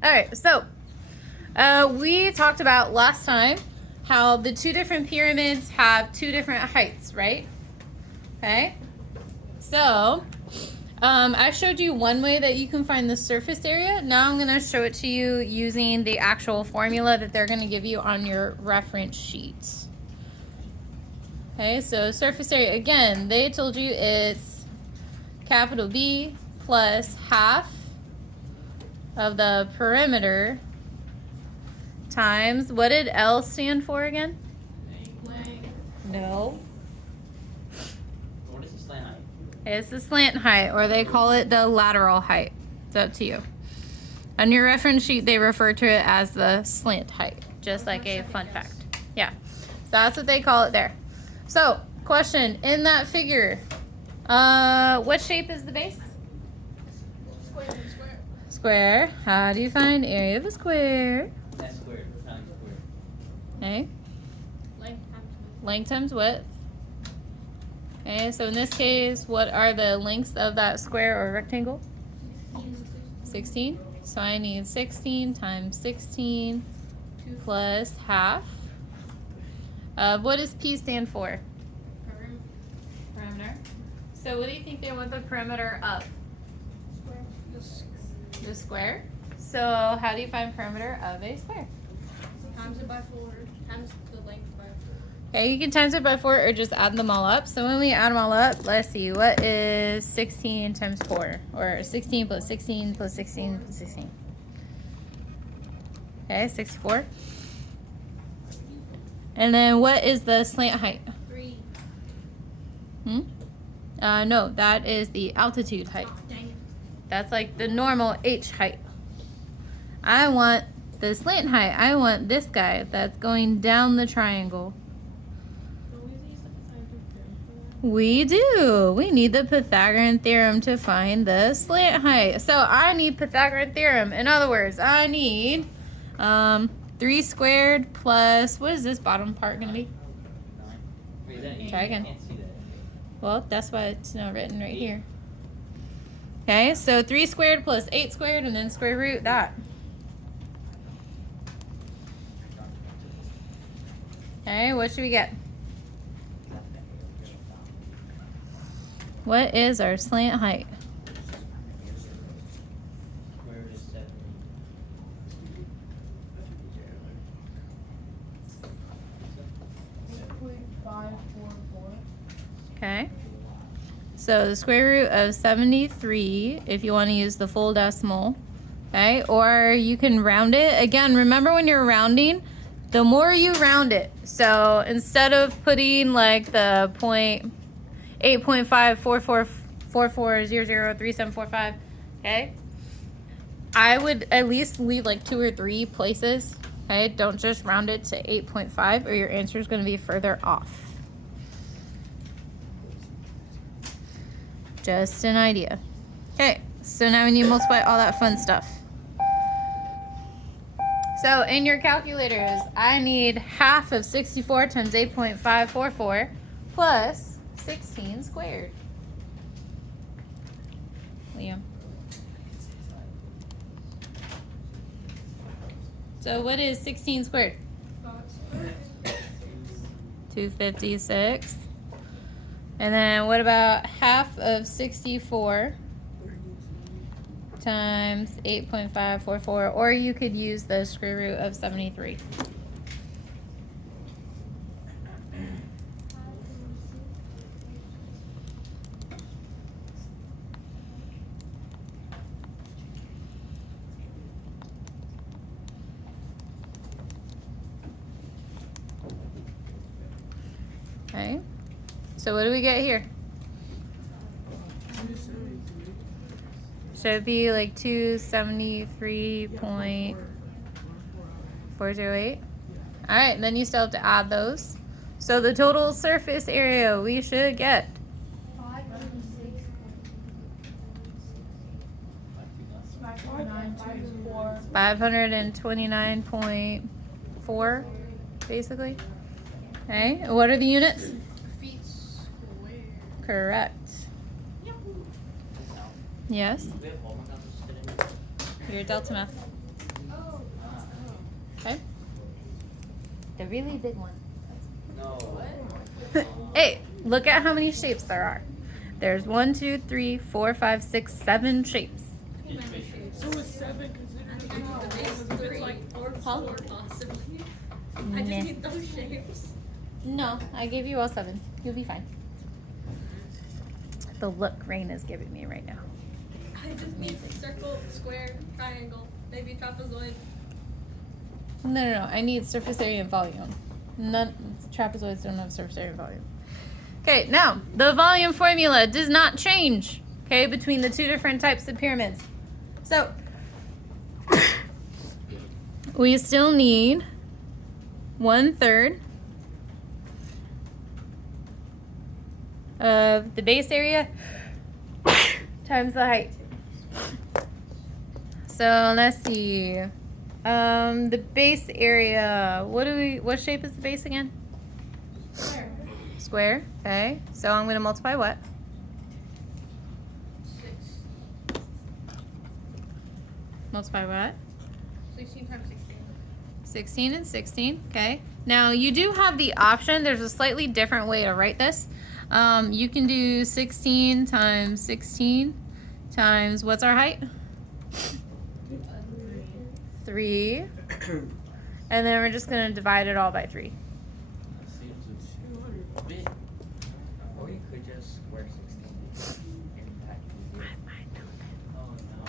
All right, so we talked about last time how the two different pyramids have two different heights, right? Okay, so I showed you one way that you can find the surface area. Now I'm going to show it to you using the actual formula that they're going to give you on your reference sheet. Okay, so surface area, again, they told you it's capital B plus half of the perimeter times, what did L stand for again? Length. No. What is the slant height? It's the slant height, or they call it the lateral height. It's up to you. On your reference sheet, they refer to it as the slant height, just like a fun fact. Yeah, so that's what they call it there. So, question, in that figure, what shape is the base? Square. Square. How do you find area of a square? That's squared times squared. Okay. Length times width. Length times width. Okay, so in this case, what are the lengths of that square or rectangle? 16. So I need 16 times 16 plus half. What does P stand for? Perimeter. So what do you think they want the perimeter of? Square. The square. So how do you find perimeter of a square? Times it by 4. Times the length by 4. Okay, you can times it by 4 or just add them all up. So when we add them all up, let's see, what is 16 times 4? Or 16 plus 16 plus 16 plus 16. Okay, 64. And then what is the slant height? 3. No, that is the altitude height. Oh, dang it. That's like the normal H height. I want the slant height. I want this guy that's going down the triangle. We do. We need the Pythagorean theorem to find the slant height. So I need Pythagorean theorem. In other words, I need 3 squared plus, what is this bottom part going to be? 9. Wait, is that 8? Try again. I can't see that. Well, that's why it's not written right here. Okay, so 3 squared plus 8 squared and then square root that. Okay, what should we get? What is our slant height? Square root is 7. Okay. So the square root of 73, if you want to use the full decimal. Okay, or you can round it. Again, remember when you're rounding, the more you round it. So instead of putting like the 8.54444003745, okay, I would at least leave like 2 or 3 places. Okay, don't just round it to 8.5 or your answer is going to be further off. Just an idea. Okay, so now we need to multiply all that fun stuff. So in your calculators, I need half of 64 times 8.544 plus 16 squared. Liam. So what is 16 squared? 256. And then what about half of 64 times 8.544? Or you could use the square root of 73. Okay. So what do we get here? Should it be like 273.408? All right, then you still have to add those. So the total surface area we should get 529.4, basically. Okay, what are the units? Feet squared. Correct. Yes, We have homework on this today. your delta math. Okay. The really big one. No. Hey, look at how many shapes there are. There's 1, 2, 3, 4, 5, 6, 7 shapes. So is 7 considered? The base If it's 3 like or Huh? 4 possibly. I Nah. just need those shapes. No, I gave you all 7. You'll be fine. The look Rain is giving me right now. I just need circle, square, triangle, maybe trapezoid. No. I need surface area and volume. None trapezoids don't have surface area and volume. Okay, now the volume formula does not change. Okay, between the two different types of pyramids. So we still need 1/3 of the base area times the height. So let's see. The base area. What shape is the base again? Square. Square. Okay. So I'm gonna multiply what? 6. Multiply what? 16 times 16. 16 and 16. Okay. Now you do have the option. There's a slightly different way to write this. You can do 16 times 16 times what's our height? 3. And then we're just gonna divide it all by 3. Or you could just square 16. Oh no.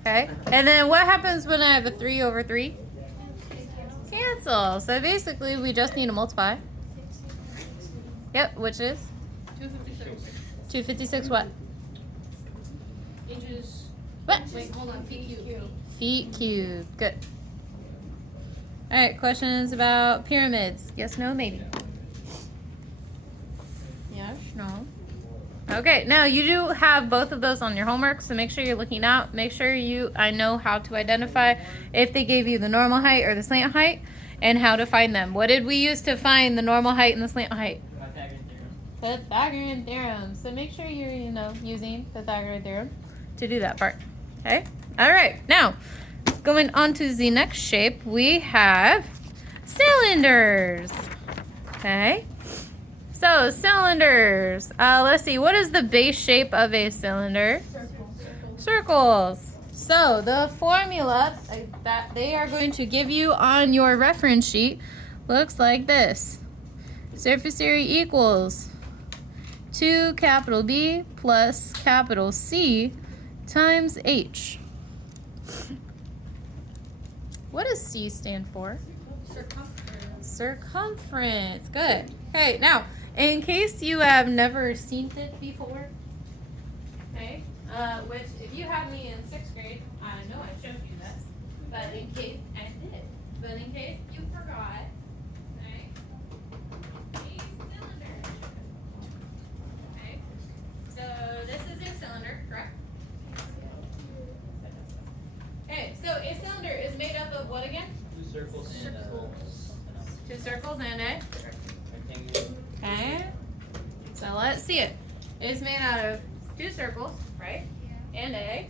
Okay. And then what happens when I have a 3 over 3? Cancel. So basically we just need to multiply. Yep, which is 256. 256 what? Inches. What? Wait, hold on. Feet cubed. Feet cubed. Good. Alright, questions about pyramids? Yes, no, maybe. Yes, no. Okay, now you do have both of those on your homework, so make sure you're looking out. Make sure I know how to identify if they gave you the normal height or the slant height and how to find them. What did we use to find the normal height and the slant height? Pythagorean theorem. Pythagorean theorem. So make sure you're, using Pythagorean theorem to do that part. Okay? All right. Now, going on to the next shape, we have cylinders. Okay? So, cylinders. Let's see. What is the base shape of a cylinder? Circles. So, the formula that they are going to give you on your reference sheet looks like this. Surface area equals 2 capital B plus capital C times H. What does C stand for? Circumference. Circumference. Good. Okay, now, in case you have never seen it before, okay, which if you had me in 6th grade, I know I showed you this, but in case I did, but in case you forgot, okay, a cylinder. Okay, so this is a cylinder, correct? Okay, so a cylinder is made up of what again? 2 circles and something else. 2 circles and a. Rectangle. Okay. So let's see it. It's made out of 2 circles, right? And a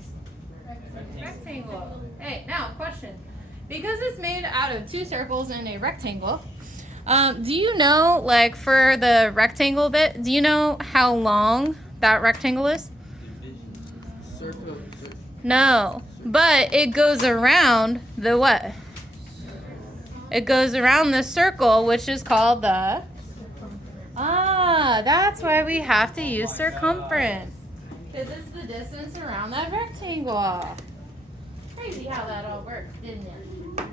rectangle. Hey, now question. Because it's made out of 2 circles and a rectangle, do you know, like for the rectangle bit, do you know how long that rectangle is? Circle. No. But it goes around the what? It goes around the circle, which is called the... that's why we have to use circumference. Because it's the distance around that rectangle. Crazy how that all works, didn't it?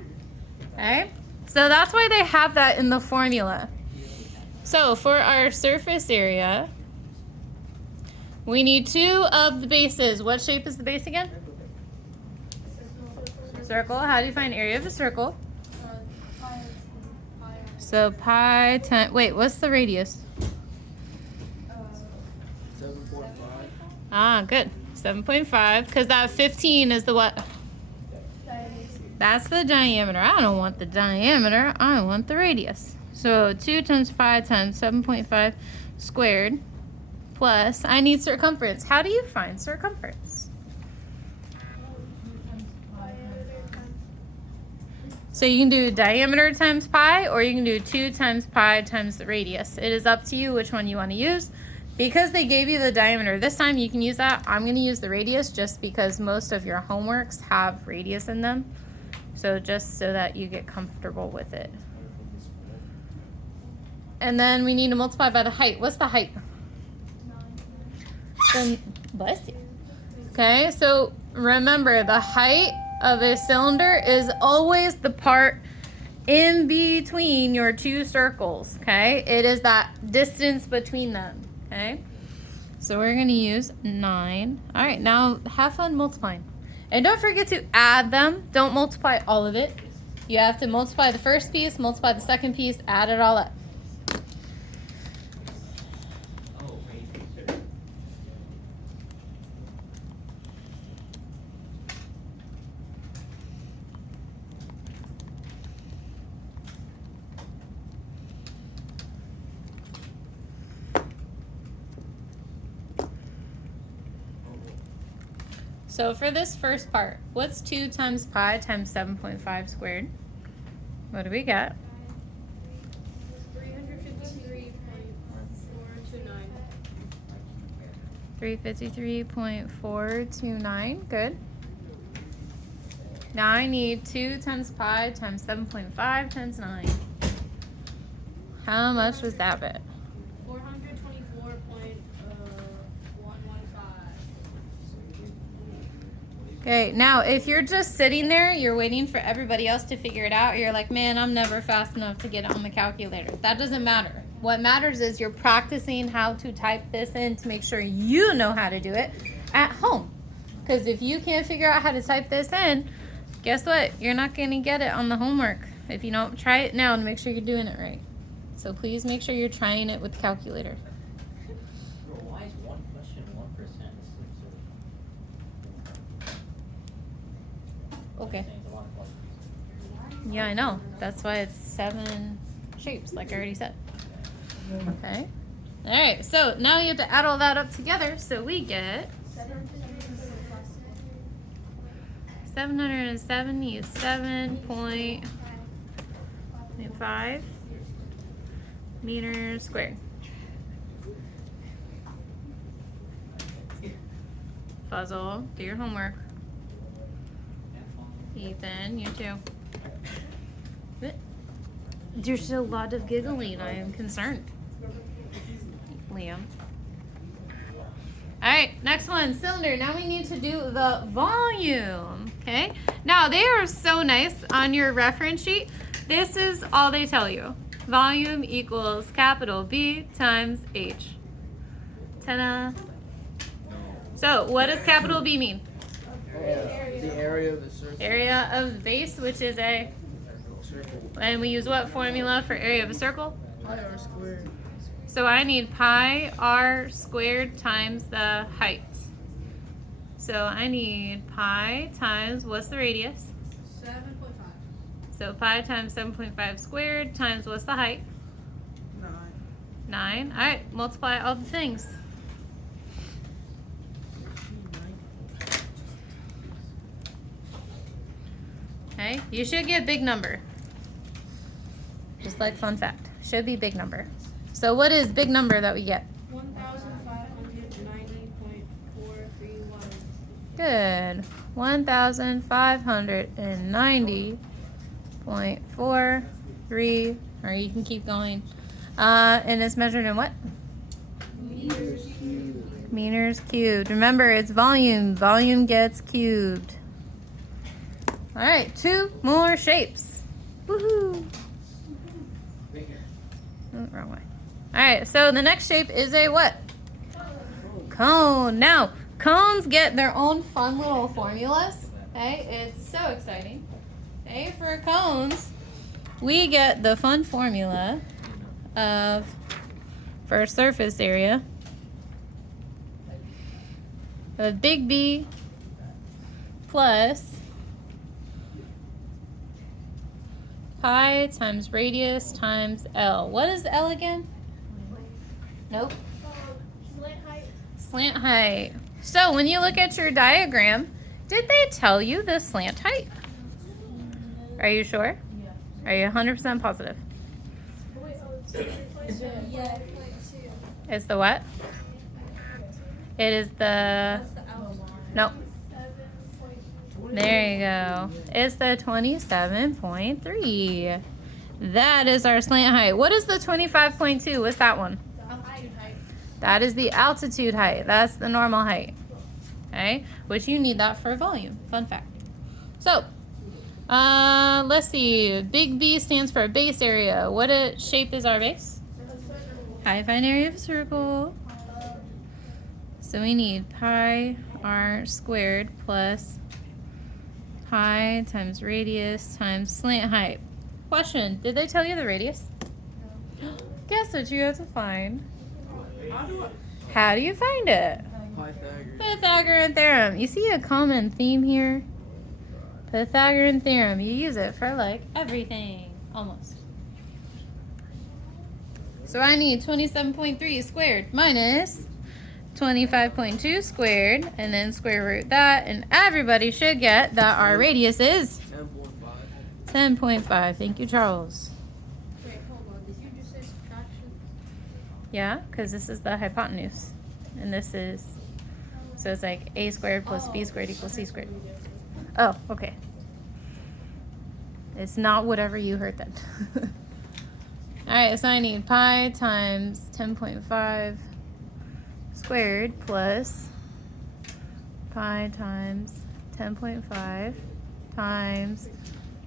Okay? So that's why they have that in the formula. So for our surface area, we need 2 of the bases. What shape is the base again? Circle. How do you find area of a circle? So pi times, wait, what's the radius? 7.5. Good. 7.5, because that 15 is the what? That's the diameter. I don't want the diameter. I want the radius. So 2 times pi times 7.5 squared plus, I need circumference. How do you find circumference? So you can do diameter times pi, or you can do 2 times pi times the radius. It is up to you which one you want to use. Because they gave you the diameter this time, you can use that. I'm going to use the radius just because most of your homeworks have radius in them. So just so that you get comfortable with it. And then we need to multiply by the height. What's the height? 9. Then, bless you. Okay, so remember the height of a cylinder is always the part in between your two circles, okay? It is that distance between them, okay? So we're gonna use 9. All right, now have fun multiplying. And don't forget to add them. Don't multiply all of it. You have to multiply the first piece, multiply the second piece, add it all up. Oh, wait. So for this first part, what's 2 times pi times 7.5 squared? What do we get? 353.429. 353.429. Good. Now I need 2 times pi times 7.5 times 9. How much was that bit? 424.115. Okay, now if you're just sitting there, you're waiting for everybody else to figure it out, you're like, man, I'm never fast enough to get it on the calculator. That doesn't matter. What matters is you're practicing how to type this in to make sure you know how to do it at home. Because if you can't figure out how to type this in, guess what? You're not going to get it on the homework if you don't try it now and make sure you're doing it right. So please make sure you're trying it with the calculator. Bro, why is one question 1%? Okay. Saying it's a lot of questions. Yeah, I know. That's why it's 7 shapes, like I already said. Okay. All right. So now you have to add all that up together. So we get 777.5 meters squared. Fuzzle, do your homework. Ethan, you too. There's a lot of giggling. I am concerned. Liam. All right, next one, cylinder. Now we need to do the volume, okay? Now, they are so nice on your reference sheet. This is all they tell you. Volume equals capital B times H. Ta-da. So, what does capital B mean? The area of the circle. Area of the base, which is a, and we use what formula for area of a circle? Pi r squared. So I need pi r squared times the height. So I need pi times, what's the radius? 7.5. So pi times 7.5 squared times what's the height? 9. All right, multiply all the things. Okay, you should get big number. Just like fun fact, should be big number. So what is big number that we get? 1,590.431. Good. 1,590.43, or you can keep going. And it's measured in what? Meters cubed. Meters cubed. Remember, it's volume. Volume gets cubed. All right, 2 more shapes. Woohoo! Oh, wrong way. All right, so the next shape is a what? Cone. Now, cones get their own fun little formulas. Okay, it's so exciting. Okay, for cones, we get the fun formula of, for surface area, of big B plus pi times radius times L. What is L again? Nope. Slant height. Slant height. So when you look at your diagram, did they tell you the slant height? Are you sure? Are you 100% positive? Yeah. It's the what? It is the... That's the outside. Nope. There you go. It's the 27.3. That is our slant height. What is the 25.2? What's that one? Altitude height. That is the altitude height. That's the normal height. Okay? Which you need that for volume. Fun fact. So, let's see. Big B stands for base area. What shape is our base? Hyphine area of a circle. So we need pi r squared plus pi times radius times slant height. Question, did they tell you the radius? No. Guess what you have to find? How do you find it? Pythagoras. Pythagorean theorem. You see a common theme here? Pythagorean theorem. You use it for like everything. Almost. So I need 27.3 squared minus 25.2 squared, and then square root that, and everybody should get that our radius is 10.5. 10.5. Thank you, Charles. Wait, hold on. Did you just say subtraction? Yeah, because this is the hypotenuse, and this is, so it's like a squared plus b squared equals c squared. Oh, okay. It's not whatever you heard then. All right, so I need pi times 10.5 squared plus pi times 10.5 times,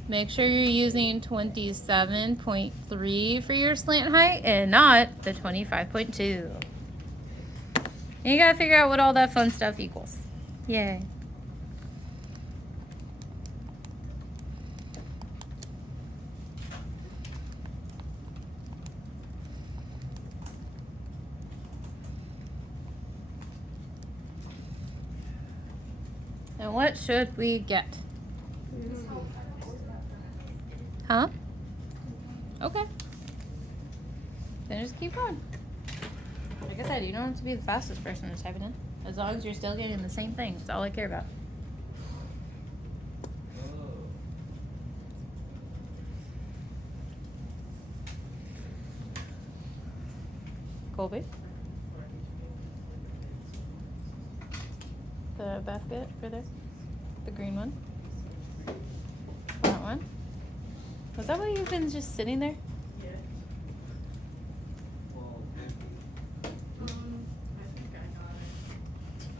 make sure you're using 27.3 for your slant height and not the 25.2. And you gotta figure out what all that fun stuff equals. Yay. And what should we get? Huh? Okay. Then just keep going. Like I said, you don't have to be the fastest person to type it in. As long as you're still getting the same thing. That's all I care about. Colby? The basket for this? The green one? That one? Was that why you've been just sitting there? Well, I think I got it.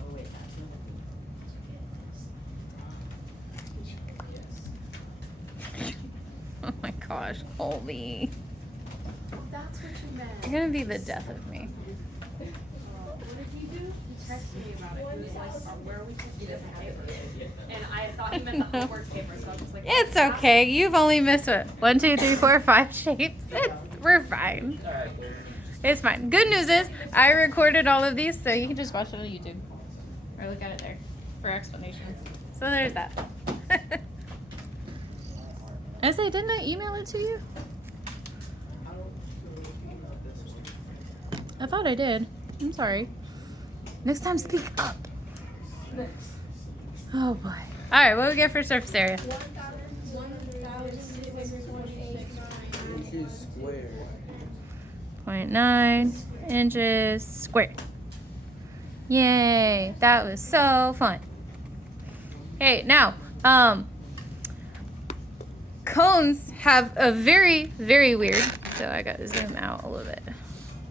oh wait, that's not. Yes. Oh my gosh, Colby. That's what you meant. You're gonna be the death of me. What did he do? He texted me about it. He was like, where are we supposed to do different papers? And I thought he meant the homework paper, so I was just like, It's okay. You've only missed what? 1, 2, 3, 4, 5 shapes. We're fine. Alright. It's fine. Good news is I recorded all of these, so you can just watch it on YouTube or look at it there for explanations. So there's that. I say, didn't I email it to you? I thought I did. I'm sorry. Next time, speak up. Oh boy. All right, what do we get for surface area? 1,628. Inches squared. 0.9 inches squared. Yay, that was so fun. Hey, now, cones have a very, very weird, so I gotta zoom out a little bit.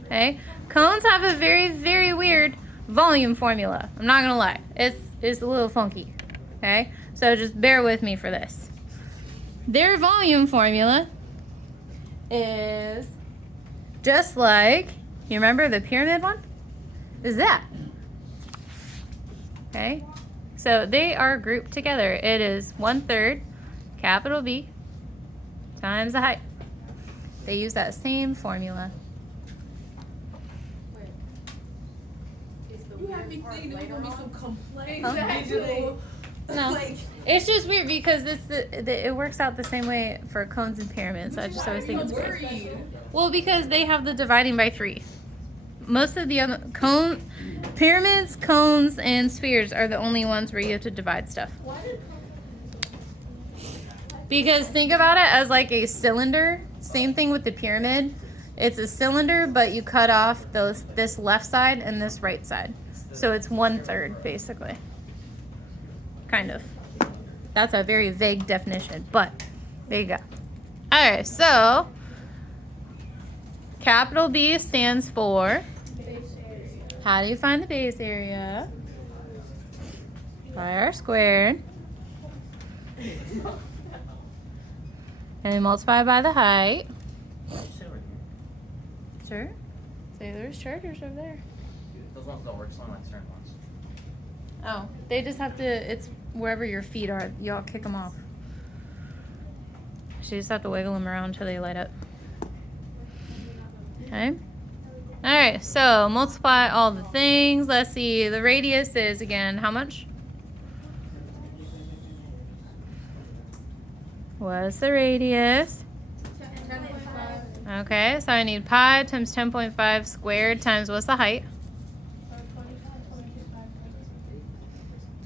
Okay, cones have a very, very weird volume formula. I'm not gonna lie, it's a little funky. Okay, so just bear with me for this. Their volume formula is just like, you remember the pyramid one? Is that. Okay, so they are grouped together. It is 1/3 capital B times the height. They use that same formula. You had me thinking there was gonna be some complaints. Exactly. No, Like, it's just weird because it works out the same way for cones and pyramids. I just always think it's weird. worried. Well, because they have the dividing by 3. Most of the other pyramids, cones, and spheres are the only ones where you have to divide stuff. Because think about it as like a cylinder. Same thing with the pyramid. It's a cylinder, but you cut off this left side and this right side. So it's 1/3 basically. Kind of. That's a very vague definition, but there you go. All right, so capital B stands for, how do you find the base area? Pi r squared. And then multiply by the height. Sure. See, there's chargers over there. Those ones don't work, it's only like certain ones. Oh, they just have to, it's wherever your feet are, y'all kick them off. So you just have to wiggle them around until they light up. Okay. All right, so multiply all the things. Let's see, the radius is, again, how much? What's the radius? 10.5. Okay, so I need pi times 10.5 squared times what's the height?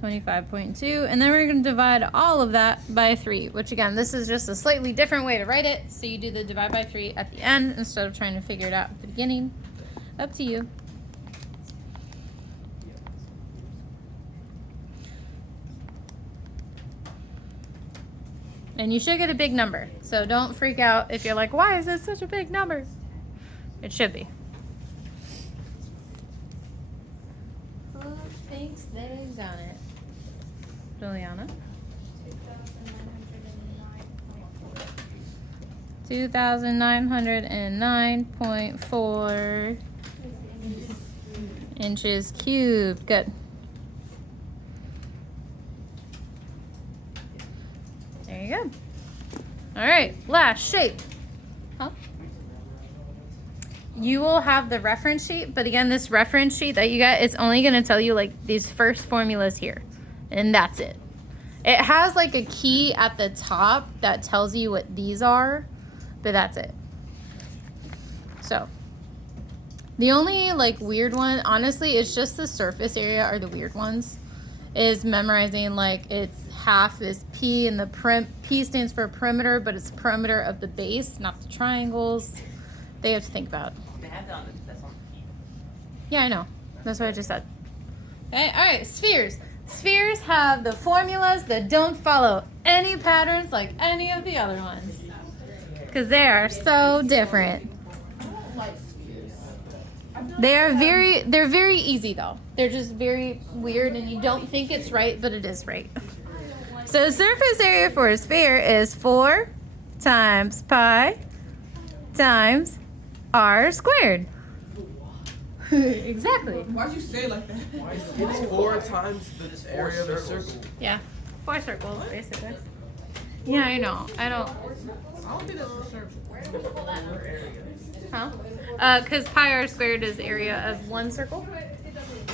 25.2, and then we're going to divide all of that by 3, which again, this is just a slightly different way to write it, so you do the divide by 3 at the end instead of trying to figure it out at the beginning. Up to you. And you should get a big number, so don't freak out if you're like, why is this such a big number? It should be. Who thinks they've done it? Juliana? 2,909.4 inches cubed. Good. There you go. All right, last shape. Huh? You will have the reference sheet, but again, this reference sheet that you get, it's only going to tell you like these first formulas here, and that's it. It has like a key at the top that tells you what these are, but that's it. So the only like weird one, honestly, it's just the surface area are the weird ones, is memorizing like it's half is P and the P stands for perimeter, but it's perimeter of the base, not the triangles. They have to think about it. They have that on that's on the key. Yeah, I know. That's what I just said. Okay, all right, spheres. Spheres have the formulas that don't follow any patterns like any of the other ones. Because they are so different. They're very easy though. They're just very weird and you don't think it's right, but it is right. So surface area for a sphere is 4 times pi times r squared. Exactly. Why'd you say it like that? It's 4 times the area of a circle. Yeah. 4 circles, basically. Yeah, I know. I don't. I don't think that's for sure. Huh? Because pi r squared is area of one circle.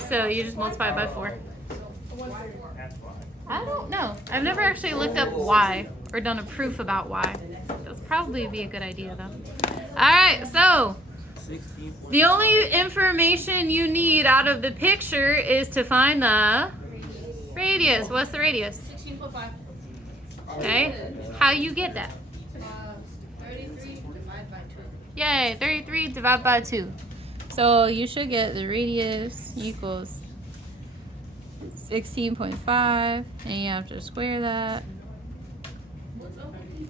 So you just multiply it by 4. I don't know. I've never actually looked up why or done a proof about why. That's probably be a good idea though. Alright, so the only information you need out of the picture is to find the radius. What's the radius? 16.5. Okay. How you get that? 33 divided by 2. Yay, 33 divided by 2. So you should get the radius equals 16.5, and you have to square that. What's up with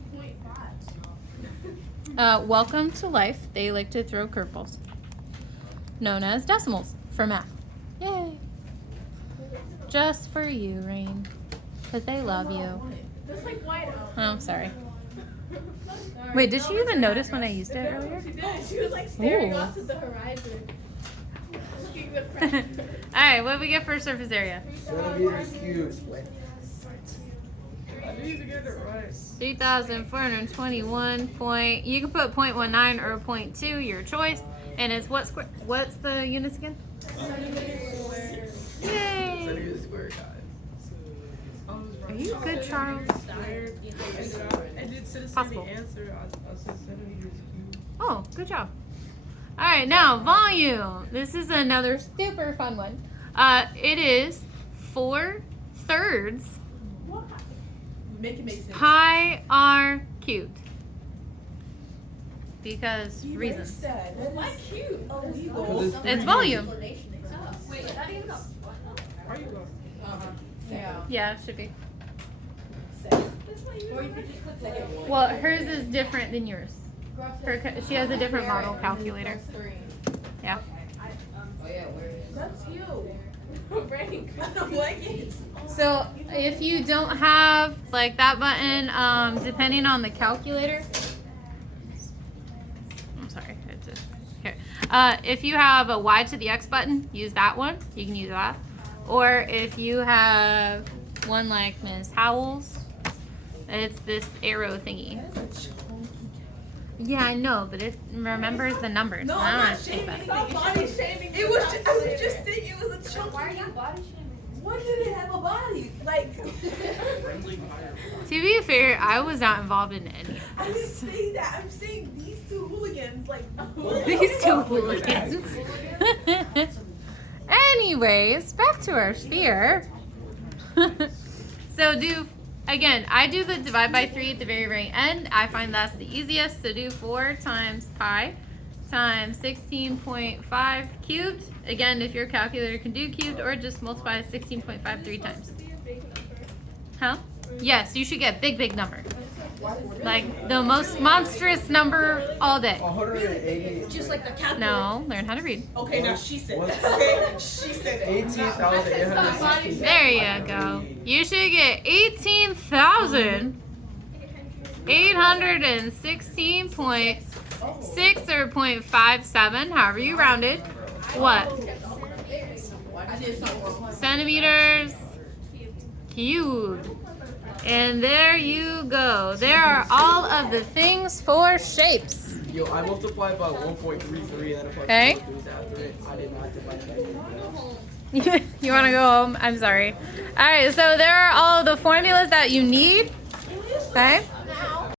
0.5? Welcome to life. They like to throw curveballs. Known as decimals for math. Yay. Just for you, Rain. Because they love you. That's like white out. Oh, I'm sorry. Wait, did she even notice when I used it earlier? She did. She was like staring Ooh. off to the horizon. Looking at the front. Alright, what do we get for surface area? Centimeters cubed. I need to get it right. 3,421 point. You can put 0.19 or 0.2, your choice. And it's what square? What's the units again? Yay! Centimeters squared, guys. Are you good, Charles? I did citizen Possible. the answer. I said centimeters cubed. Oh, good job. All right, now volume. This is another super fun one. It is 4/3 Make it make sense. pi r cubed. Because reasons. Why cute? Illegal. Because It's volume. Wait, is that even a what? Are you going? Yeah. Yeah, it should be. Or you could just put second one. Well, hers is different than yours. She has a different model calculator. Yeah. That's you. Rank. I don't like it. So if you don't have like that button, depending on the calculator. I'm sorry. It's just, here. If you have a y to the x button, use that one. You can use that. Or if you have one like Ms. Howell's, it's this arrow thingy. Yeah, I know, but it remembers the numbers. No, I I'm don't not have to think shaming about anything. it. Body shaming. It was. I was just thinking it was a chunky. Why are you body shaming? Why did it have a body? Like. Friendly fire. To be fair, I was not involved in any of I didn't this. say that. I'm saying these two hooligans. Like. These two hooligans. Anyways, back to our sphere. So again, I do the divide by 3 at the very, very end. I find that's the easiest. So do 4 times pi times 16.5 cubed. Again, if your calculator can do cubed, or just multiply 16.5 3 times. Huh? Yes, you should get big, big number. Like the most monstrous number all day. 180. Just like the calculator. No, learn how to read. Okay, now she said that. Okay, she said that. 18,816. There you go. You should get 18,816.6 or 0.57, however you rounded. What? I did something wrong. Centimeters cubed. And there you go. There are all of the things for shapes. Yo, I multiplied by 1.33 and then I Okay. put after it. I did not divide that. You want to go home? I'm sorry. All right, so there are all of the formulas that you need. Okay.